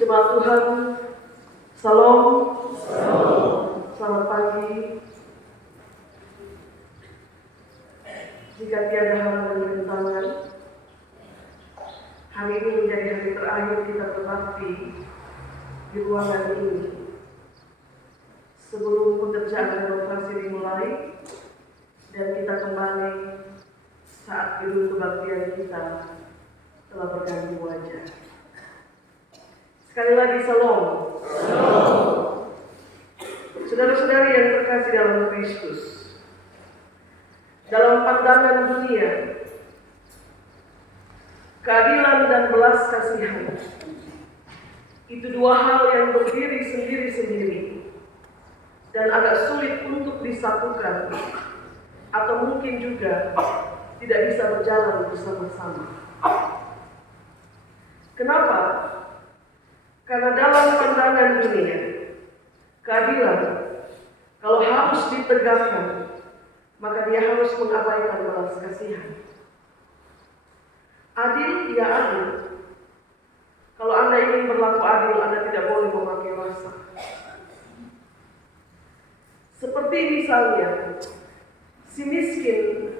Jemaat Tuhan, Salam. Selamat pagi. Jika tiada hal dan rintangan, hari ini menjadi hari terakhir kita berbakti di ruangan ini. Sebelum pekerjaan renovasi dimulai dan kita kembali saat gedung kebaktian kita telah berganti wajah. Sekali lagi Salam. Saudara-saudari yang terkasih dalam Kristus, dalam pandangan dunia, keadilan dan belas kasihan itu dua hal yang berdiri sendiri-sendiri dan agak sulit untuk disatukan, atau mungkin juga tidak bisa berjalan bersama-sama. Kenapa? Karena dalam pandangan dunia, keadilan kalau harus ditegakkan, maka dia harus mengabaikan belas kasihan. Adil, ya adil. Kalau Anda ingin berlaku adil, Anda tidak boleh memakai rasa. Seperti misalnya, si miskin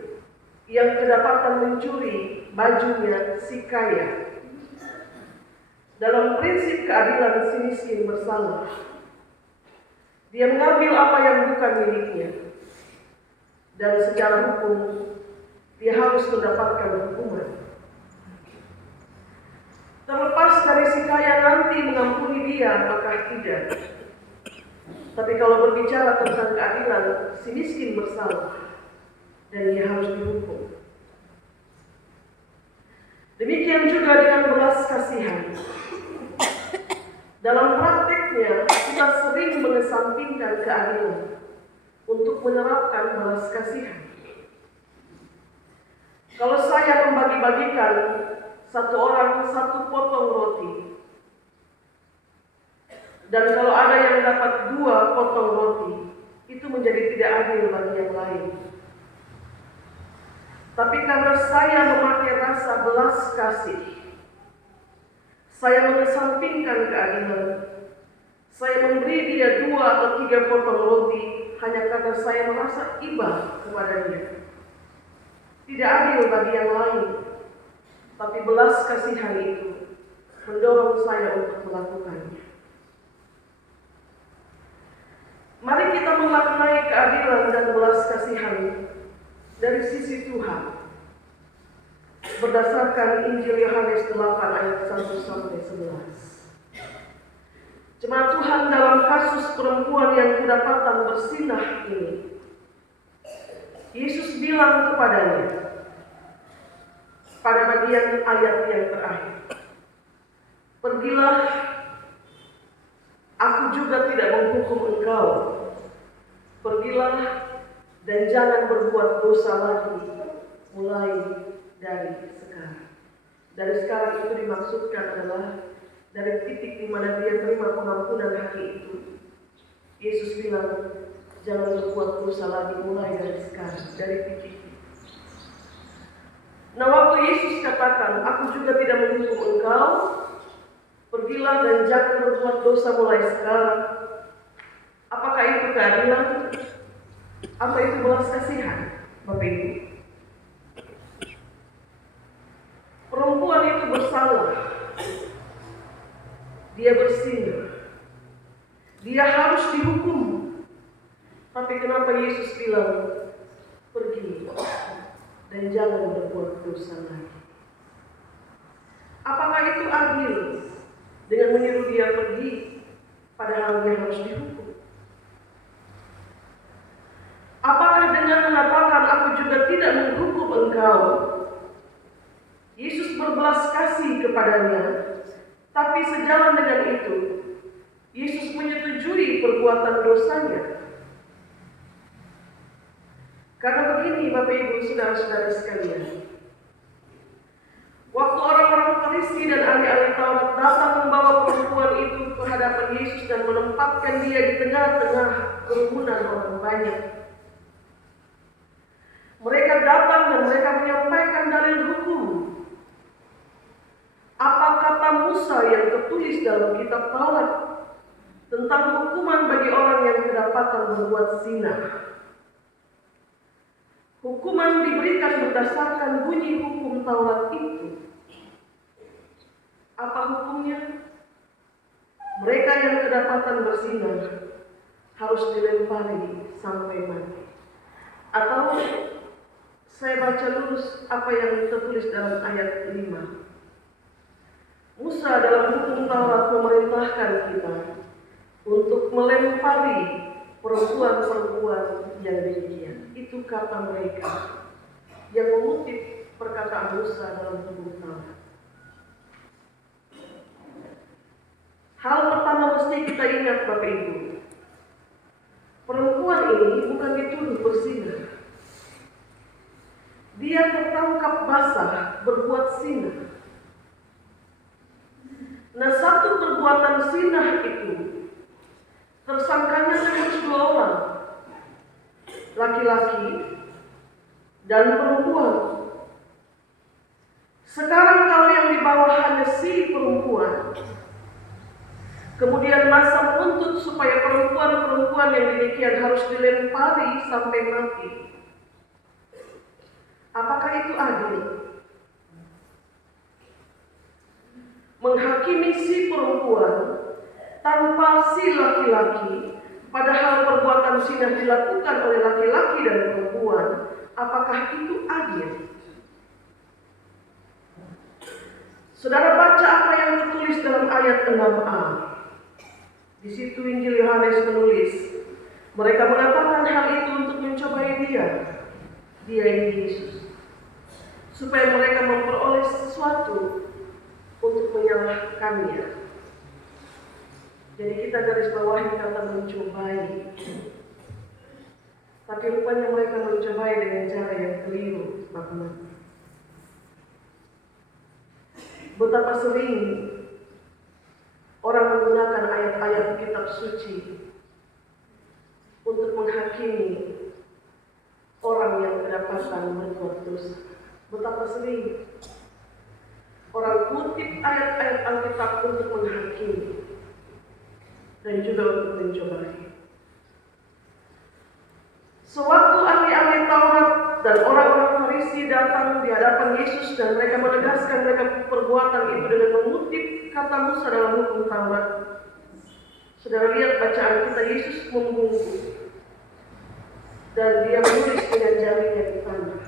yang kedapatan mencuri bajunya si kaya. Dalam prinsip keadilan, si miskin bersalah. Dia mengambil apa yang bukan miliknya. Dan secara hukum, dia harus mendapatkan hukuman. Terlepas dari si kaya nanti mengampuni dia, maka tidak. Tapi kalau berbicara tentang keadilan, si miskin bersalah. Dan dia harus dihukum. Demikian juga dengan belas kasihan. Dalam prakteknya, kita sering mengesampingkan keadilan untuk menerapkan belas kasihan. Kalau saya membagi-bagikan satu orang satu potong roti, dan kalau ada yang dapat 2 potong roti, itu menjadi tidak adil bagi yang lain. Tapi karena saya memakai rasa belas kasih, saya mengesampingkan keadilan. Saya memberi dia 2 atau 3 potong roti hanya karena saya merasa iba kepada dia. Tidak adil bagi yang lain, tapi belas kasihan itu mendorong saya untuk melakukannya. Mari kita memaknai keadilan dan belas kasihan dari sisi Tuhan berdasarkan Injil Yohanes 8 ayat 1-11. Jemaat Tuhan, dalam kasus perempuan yang kedapatan bersinah ini, Yesus bilang kepadanya pada bagian ayat yang terakhir, "Pergilah, aku juga tidak menghukum engkau. Pergilah dan jangan berbuat dosa lagi mulai dari sekarang." Dari sekarang itu dimaksudkan adalah dari titik di mana dia terima pengampunan hari itu. Yesus bilang, jangan berbuat dosa lagi mulai dari sekarang, dari titik itu. Nah, waktu Yesus katakan, aku juga tidak menghukum engkau, pergilah dan jangan berbuat dosa mulai sekarang. Apakah itu keadilan? Apa itu belas kasihan, Bapak Ibu? Perempuan itu bersalah. Dia bersinah. Dia harus dihukum. Tapi kenapa Yesus bilang, pergi dan jangan berbuat dosa lagi? Apakah itu adil dengan menyuruh dia pergi, padahal dia harus dihukum? Apakah dengan mengatakan aku juga tidak menghukum engkau, Yesus berbelas kasih kepadanya, tapi sejalan dengan itu, Yesus menyetujui perbuatan dosanya? Karena begini Bapak Ibu saudara-saudara sekalian, waktu orang-orang Farisi dan ahli-ahli Taurat datang membawa perempuan itu ke hadapan Yesus dan menempatkan dia di tengah-tengah kerumunan orang banyak, mereka datang dan mereka menyampaikan dalil hukum. Apa kata Musa yang tertulis dalam kitab Taurat tentang hukuman bagi orang yang kedapatan berbuat zina. Hukuman diberikan berdasarkan bunyi hukum Taurat itu. Apa hukumnya? Mereka yang kedapatan berzina harus dilempari sampai mati. Atau saya baca lurus apa yang tertulis dalam ayat 5. Musa dalam hukum Taurat memerintahkan kita untuk melempari perempuan-perempuan yang demikian. Itu kata mereka yang mengutip perkataan Musa dalam hukum Taurat. Hal pertama mesti kita ingat, Bapak Ibu. Perempuan ini bukan dituduh berzina. Dia tertangkap basah berbuat zina. Nah, satu perbuatan zina itu tersangkanya harus 2 orang, laki-laki dan perempuan. Sekarang kalau yang di bawah hanya si perempuan, kemudian masa menuntut supaya perempuan-perempuan yang demikian harus dilempari sampai mati. Apakah itu adil? Menghakimi si perempuan tanpa si laki-laki, padahal perbuatan zina dilakukan oleh laki-laki dan perempuan, apakah itu adil? Saudara baca apa yang tertulis dalam ayat 6a. Di situ Injil Yohanes menulis, mereka mengatakan hal itu untuk mencobai dia ini Yesus, supaya mereka memperoleh sesuatu untuk menyalahkannya. Jadi kita garis bawahi kata mencobai. Tapi rupanya mereka mencobai dengan cara yang keliru, teman-teman. Betapa sering orang menggunakan ayat-ayat kitab suci untuk menghakimi orang yang kedapatan berbuat dosa. Betapa sering orang kutip ayat-ayat Alkitab untuk menghakimi dan juga untuk mencobai. Sewaktu ahli-ahli Taurat dan orang-orang Farisi datang di hadapan Yesus dan mereka menegaskan mereka perbuatan itu dengan mengutip kata Musa dalam hukum Taurat. Saudara lihat bacaan kita, Yesus membungkuk dan dia menulis dengan jarinya di tanah.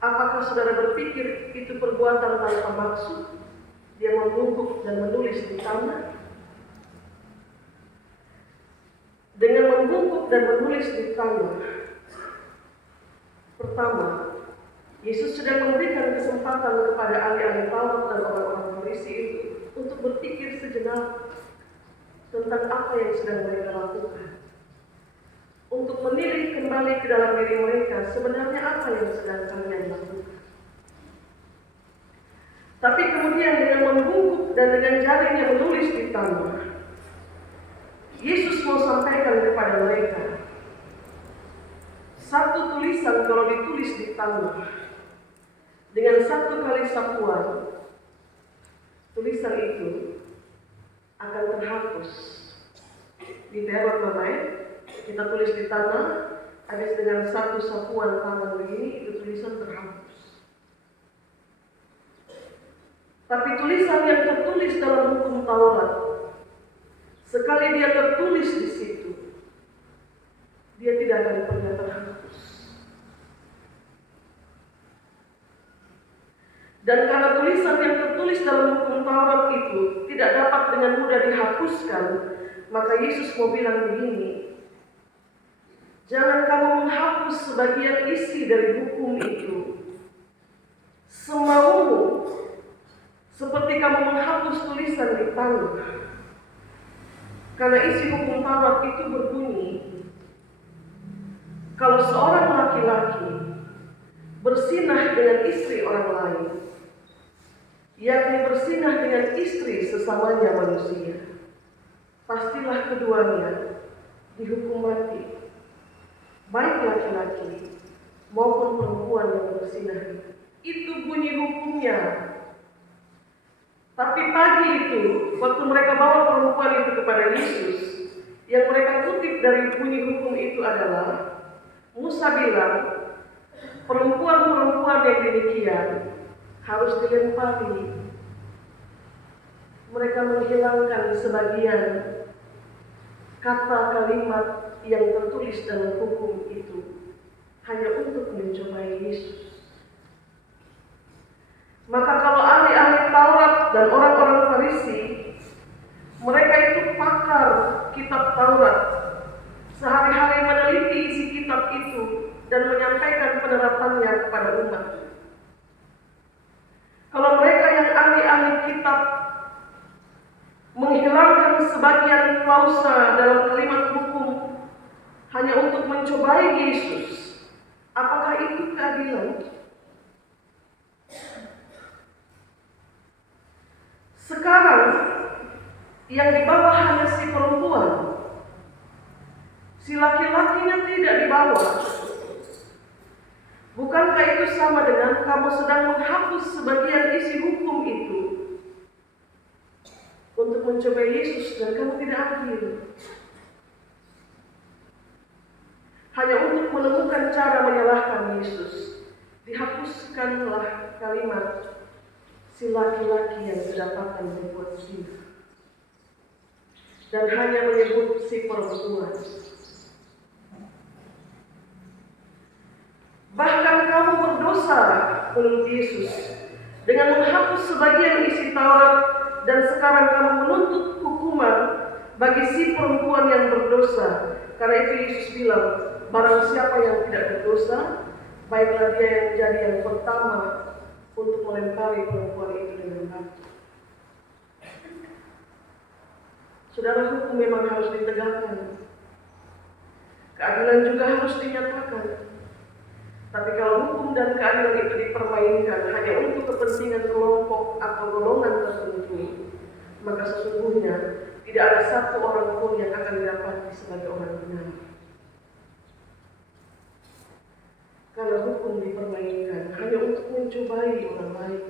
Apakah saudara berpikir itu perbuatan tanpa maksud? Dia membungkuk dan menulis di tanah. Dengan membungkuk dan menulis di tanah, pertama, Yesus sedang memberikan kesempatan kepada ahli-ahli Taurat dan orang-orang Farisi itu untuk berpikir sejenak tentang apa yang sedang mereka lakukan, untuk menilik kembali ke dalam diri mereka sebenarnya apa yang sedang kalian lakukan. Tapi kemudian dengan membungkuk dan dengan jarinya menulis di tanah, Yesus mau sampaikan kepada mereka satu tulisan kalau ditulis di tanah dengan satu kali sapuan, tulisan itu akan terhapus. Di teror namanya, kita tulis di tanah, habis dengan satu sapuan tangan begini, itu tulisan terhapus. Tapi tulisan yang tertulis dalam hukum Taurat, sekali dia tertulis di situ, dia tidak akan pernah terhapus. Dan karena tulisan yang tertulis dalam hukum Taurat itu tidak dapat dengan mudah dihapuskan, maka Yesus mau bilang begini, jangan kamu menghapus sebagian isi dari hukum itu semaumu, seperti kamu menghapus tulisan di tanah. Karena isi hukum Taurat itu berbunyi, kalau seorang laki-laki bersinah dengan istri orang lain, yakni bersinah dengan istri sesamanya manusia, pastilah keduanya dihukum mati, baik laki-laki maupun perempuan yang bersinah itu. Itu bunyi hukumnya. Tapi pagi itu, waktu mereka bawa perempuan itu kepada Yesus, yang mereka kutip dari bunyi hukum itu adalah, Musa bilang, perempuan-perempuan yang demikian harus dilempari. Mereka menghilangkan sebagian kata kalimat yang tertulis dalam hukum itu hanya untuk mencobai Yesus. Maka kalau ahli-ahli Taurat dan orang-orang Farisi, mereka itu pakar kitab Taurat, sehari-hari meneliti isi kitab itu dan menyampaikan penerapannya kepada umat. Kalau mereka yang ahli-ahli kitab menghilangkan sebagian klausa dalam kalimat hukum hanya untuk mencobai Yesus, apakah itu keadilan? Sekarang yang di bawah hanya si perempuan, si laki-lakinya tidak dibawa. Bukankah itu sama dengan kamu sedang menghapus sebagian isi hukum itu untuk mencobai Yesus dan kamu tidak adil? Hanya untuk menemukan cara menyalahkan Yesus, dihapuskanlah kalimat si laki-laki yang kedapatan berbuat zina dan hanya menyebut si perempuan. Bahkan kamu berdosa menurut Yesus dengan menghapus sebagian isi Taurat, dan sekarang kamu menuntut hukuman bagi si perempuan yang berdosa. Karena itu Yesus bilang, barang siapa yang tidak berdosa, baiklah dia yang menjadi yang pertama untuk melempari perempuan itu dengan batu. Saudara, hukum memang harus ditegakkan. Keadilan juga harus dinyatakan. Tapi kalau hukum dan keadilan itu dipermainkan hanya untuk kepentingan kelompok atau golongan tertentu, maka sesungguhnya tidak ada satu orang pun yang akan didapati sebagai orang benar. Karena hukum dipermainkan hanya untuk mencobai orang lain.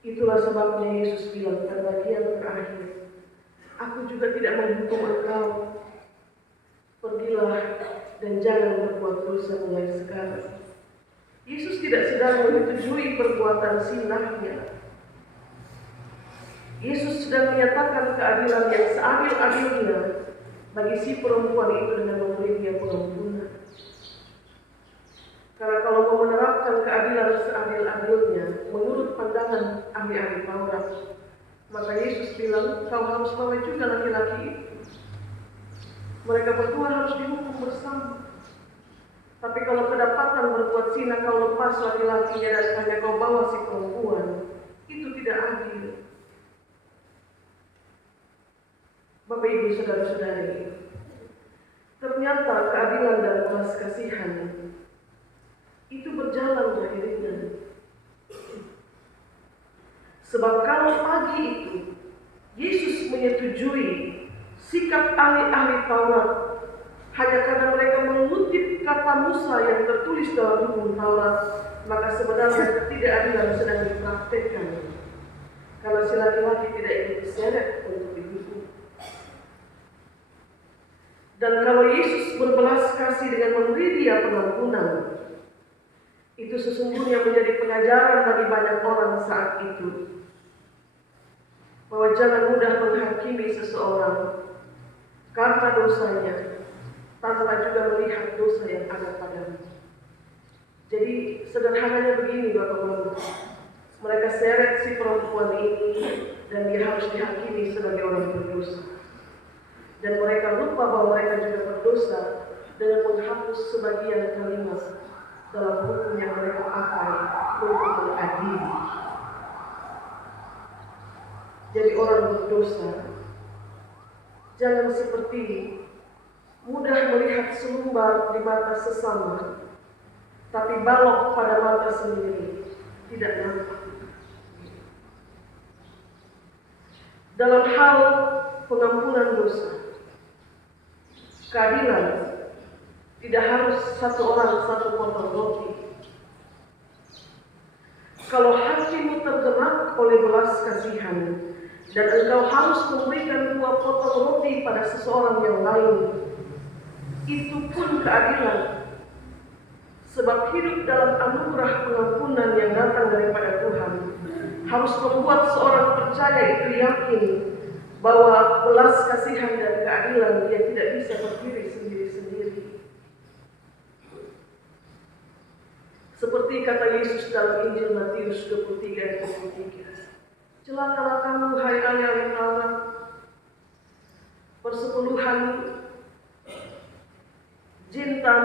Itulah sebabnya Yesus bilang pada bagian terakhir, aku juga tidak menghukum engkau. Pergilah dan jangan berbuat dosa mulai sekarang. Yesus tidak sedang menyetujui perbuatan zinahnya. Yesus sedang menyatakan keadilan yang seadil-adilnya bagi si perempuan itu dengan memberi dia pengampunan. Karena kalau mau menerapkan keadilan seadil-adilnya menurut pandangan ahli-ahli Taurat, maka Yesus bilang, kau harus bawa juga laki-laki itu. Mereka berdua harus dihukum bersama. Tapi kalau kedapatan berbuat zina, kau lepas laki-lakinya dan hanya kau bawa si perempuan, itu tidak adil. Bapak Ibu saudara-saudari, ternyata keadilan dan belas kasihan itu berjalan beriringan. Sebab kalau pagi itu Yesus menyetujui sikap ahli-ahli Taurat hanya karena mereka mengutip kata Musa yang tertulis dalam hukum Taurat, maka sebenarnya ketidakadilan sedang dipraktekkan. Karena si laki-laki tidak ikut diseret untuk dihukum. Dan kalau Yesus berbelas kasih dengan memberi dia pengampunan, itu sesungguhnya menjadi pengajaran bagi banyak orang saat itu, bahwa jangan mudah menghakimi seseorang karena dosanya, tanpa juga melihat dosa yang ada padanya. Jadi sederhananya begini Bapak-Bapak, mereka seret si perempuan ini dan dia harus dihakimi sebagai orang berdosa. Dan mereka lupa bahwa mereka juga berdosa dengan menghapus sebagian kalimat dalam hukum yang mereka pakai untuk mengadili. Jadi orang berdosa jangan seperti mudah melihat selumbar di mata sesama, tapi balok pada mata sendiri, tidak nampak. Dalam hal pengampunan dosa, keadilan tidak harus satu orang satu potong roti, Kalau hatimu tergerak oleh belas kasihan, dan engkau harus memberikan 2 potong roti pada seseorang yang lain, itu pun keadilan. Sebab hidup dalam anugerah pengampunan yang datang daripada Tuhan harus membuat seorang percaya itu yakin bahwa belas kasihan dan keadilan dia tidak bisa berdiri sendiri-sendiri. Seperti kata Yesus dalam Injil Matius 23 ayat 23. Celakalah kamu hai ahli Taurat, persepuluhan, jintan,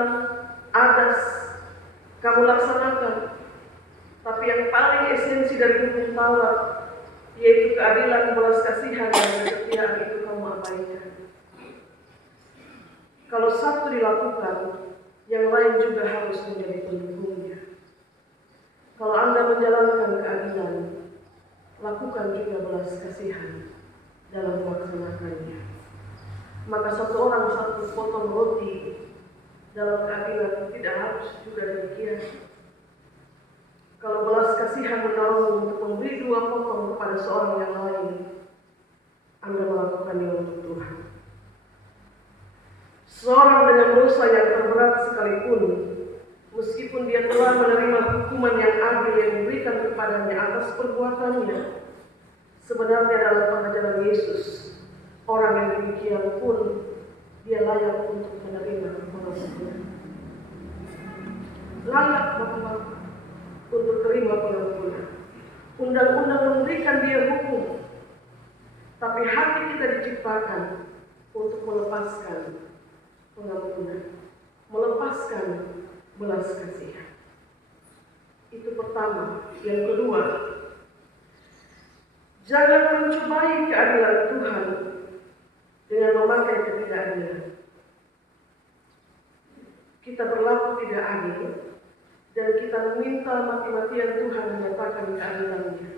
adas kamu laksanakan, tapi yang paling esensi dari hukum Taurat, yaitu keadilan, belas kasihan, dan kesetiaan itu kamu abaikan. Kalau satu dilakukan, yang lain juga harus menjadi pendukungnya. Kalau Anda menjalankan keadilan, lakukan juga belas kasihan dalam melaksanakannya. Maka satu orang 1 potong roti dalam keadilan tidak harus juga demikian. Kalau belas kasihan menolong untuk memberi 2 potong kepada seorang yang lain, Anda melakukannya untuk Tuhan. Seorang dengan dosa yang terberat sekalipun, meskipun dia telah menerima hukuman yang adil yang diberikan kepadanya atas perbuatannya, sebenarnya dalam pengajaran Yesus, orang yang demikian pun dia layak untuk menerima pengampunan. Layak Bapak untuk terima pengampunan. Undang-undang memberikan dia hukum, tapi hati kita diciptakan untuk melepaskan pengampunan, melepaskan belas kasihan. Itu pertama. Yang kedua, jangan mencobai keadilan Tuhan dengan memakai ketidakadilan. Kita berlaku tidak adil dan kita meminta mati-matian Tuhan menyatakan keadilannya.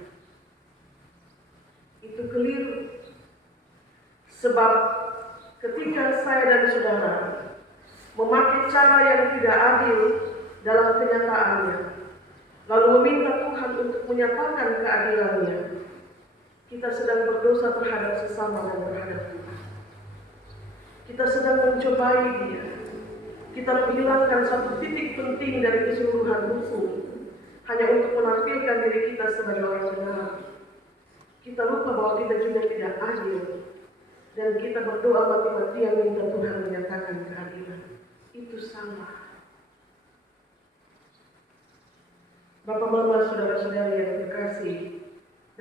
Itu keliru. Sebab ketika saya dan saudara memakai cara yang tidak adil dalam kenyataannya, lalu meminta Tuhan untuk menyatakan keadilannya, kita sedang berdosa terhadap sesama dan terhadap Tuhan. Kita sedang mencobai dia. Kita menghilangkan satu titik penting dari keseluruhan hukum hanya untuk menampilkan diri kita sebagai orang benar. Kita lupa bahwa kita juga tidak adil, dan kita berdoa mati-matian minta Tuhan menyatakan keadilan. Itu salah. Bapak, Mama, saudara-saudara yang terkasih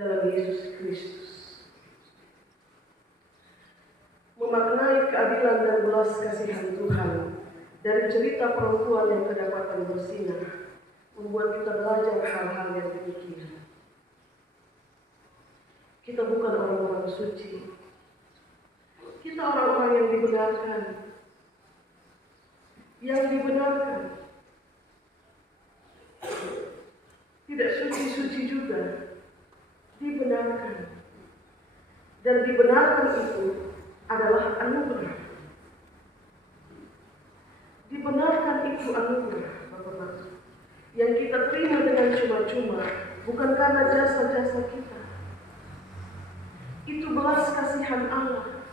dalam Yesus Kristus, memaknai keadilan dan belas kasihan Tuhan dari cerita perempuan yang kedapatan bersinar membuat kita belajar hal-hal yang demikian. Kita bukan orang-orang suci. Kita orang-orang yang dibenarkan. Yang dibenarkan. Tidak suci-suci juga. Dibenarkan. Dan dibenarkan itu adalah anugerah. Dibenarkan itu anugerah, Bapak-Bapak, yang kita terima dengan cuma-cuma, bukan karena jasa-jasa kita. Itu belas kasihan Allah.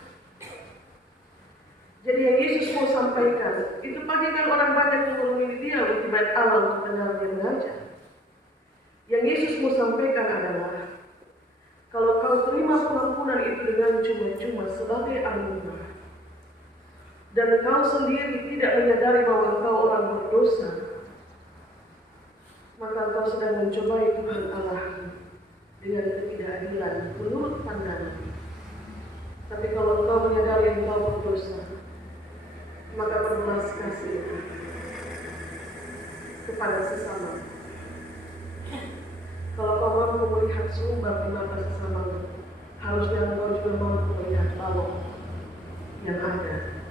Jadi yang Yesus mau sampaikan, itu bagikan orang banyak yang mengunjungi dia untuk bait Allah untuk dengar dia mengajar. Yang Yesus mau sampaikan adalah, kalau kau terima pengampunan itu dengan cuma-cuma sebagai anugerah, dan kau sendiri tidak menyadari bahwa kau orang berdosa, maka kau sedang mencobai Tuhan Allah dengan ketidakadilan menurut pandangan. Tapi kalau kau menyadari engkau berdosa, maka berbelas kasih kepada sesama. Kalau kau mampu melihat sumber di mata sesama, harusnya engkau juga mampu melihat balok yang ada.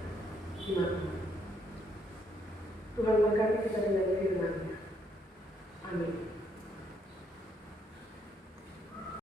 Tuhan berkati kita dengan firman-Nya. Amin.